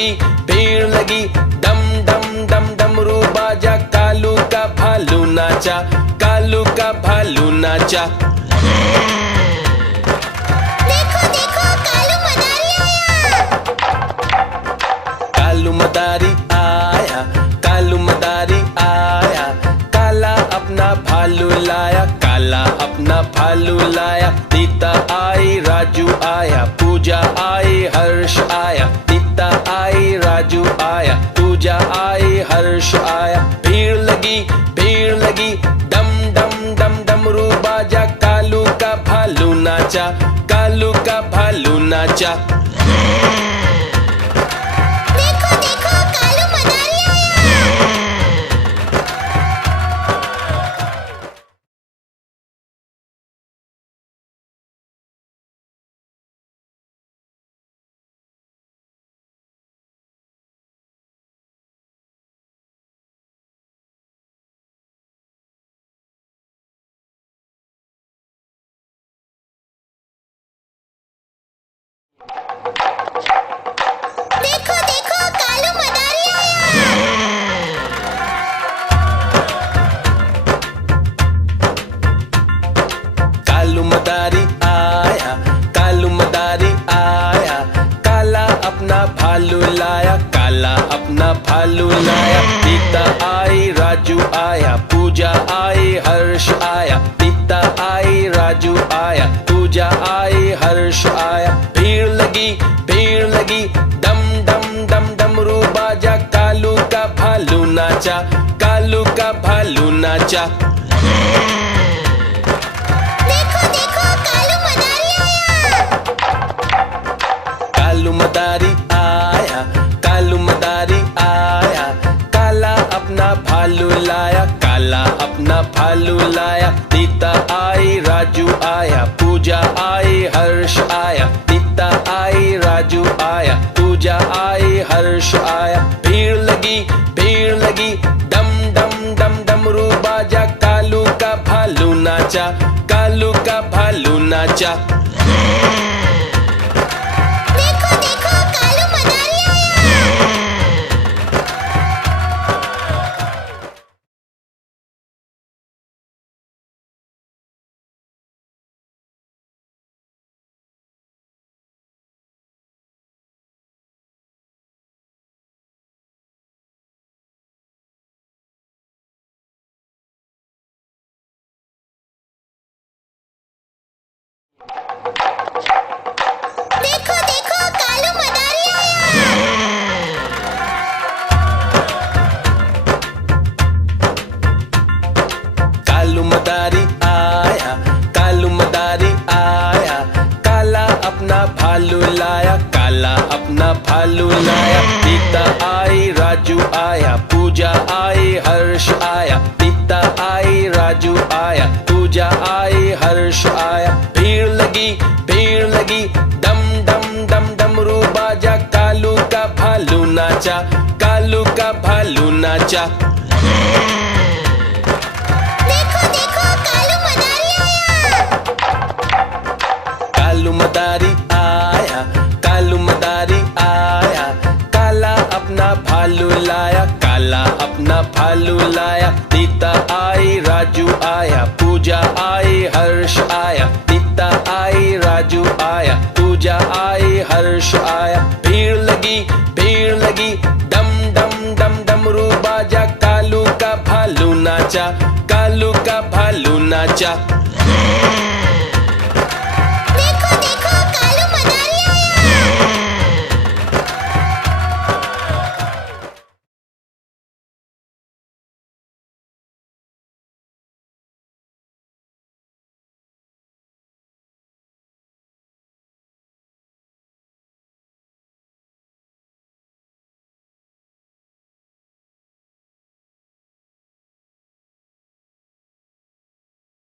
भीड़ लगी, डम डम डम डमरू बाजा, कालू का भालू नाचा, कालू का भालू नाचा। देखो देखो कालू मदारी आया। कालू मदारी आया, कालू मदारी आया, काला अपना भालू लाया, काला अपना भालू लाया। सीता आई, राजू आया, पूजा आई, हर्ष आया। सीता आई, राजू आया, पूजा आई, हर्ष आया। भीड़ लगी, डम डम डम डमरू बाजा, कालू का भालू नाचा, कालू का भालू नाचा। देखो देखो कालू मदारी आया। देखो देखो कालू मदारी आया। कालू मदारी आया, कालू मदारी आया, काला अपना भालू लाया, काला अपना भालू लाया। सीता आई, राजू आया, पूजा आई, हर्ष आया। सीता आई, राजू आया, पूजा आई, हर्ष आया। भीड़ लगी, डम डम डम डमरू बाजा, कालू का भालू नाचा, कालू का भालू नाचा। देखो देखो कालू मदारी आया। कालू मदारी आया, कालू मदारी आया, काला अपना भालू लाया, काला अपना भालू लाया। सीता आई, राजू आया, पूजा आई, हर्ष आया। सीता आई, राजू आया, पूजा आई, हर्ष आया। भीड़ लगी, डम डम डम डमरू बाजा, कालू का भालू नाचा, कालू का भालू नाचा। देखो देखो कालू मदारी आया। देखो देखो कालू मदारी आया। कालू मदारी आया, कालू मदारी आया, काला अपना भालू लाया, काला अपना भालू लाया। सीता आई, राजू आया, पूजा आई, हर्ष आया। सीता आई, राजू आया, पूजा आई, हर्ष आया। भीड़ लगी, डम डम डम डमरू बाजा, कालू का भालू नाचा, कालू का भालू नाचा। देखो देखो कालू मदारी आया। कालू मदारी आया, कालू मदारी आया, काला अपना भालू लाया, काला अपना भालू लाया। सीता आई, राजू आया, पूजा आई, हर्ष आया। सीता आई, राजू आया, पूजा आई, हर्ष आया। भीड़ लगी, डम डम डम डमरू बाजा, कालू का भालू नाचा, कालू का भालू नाचा।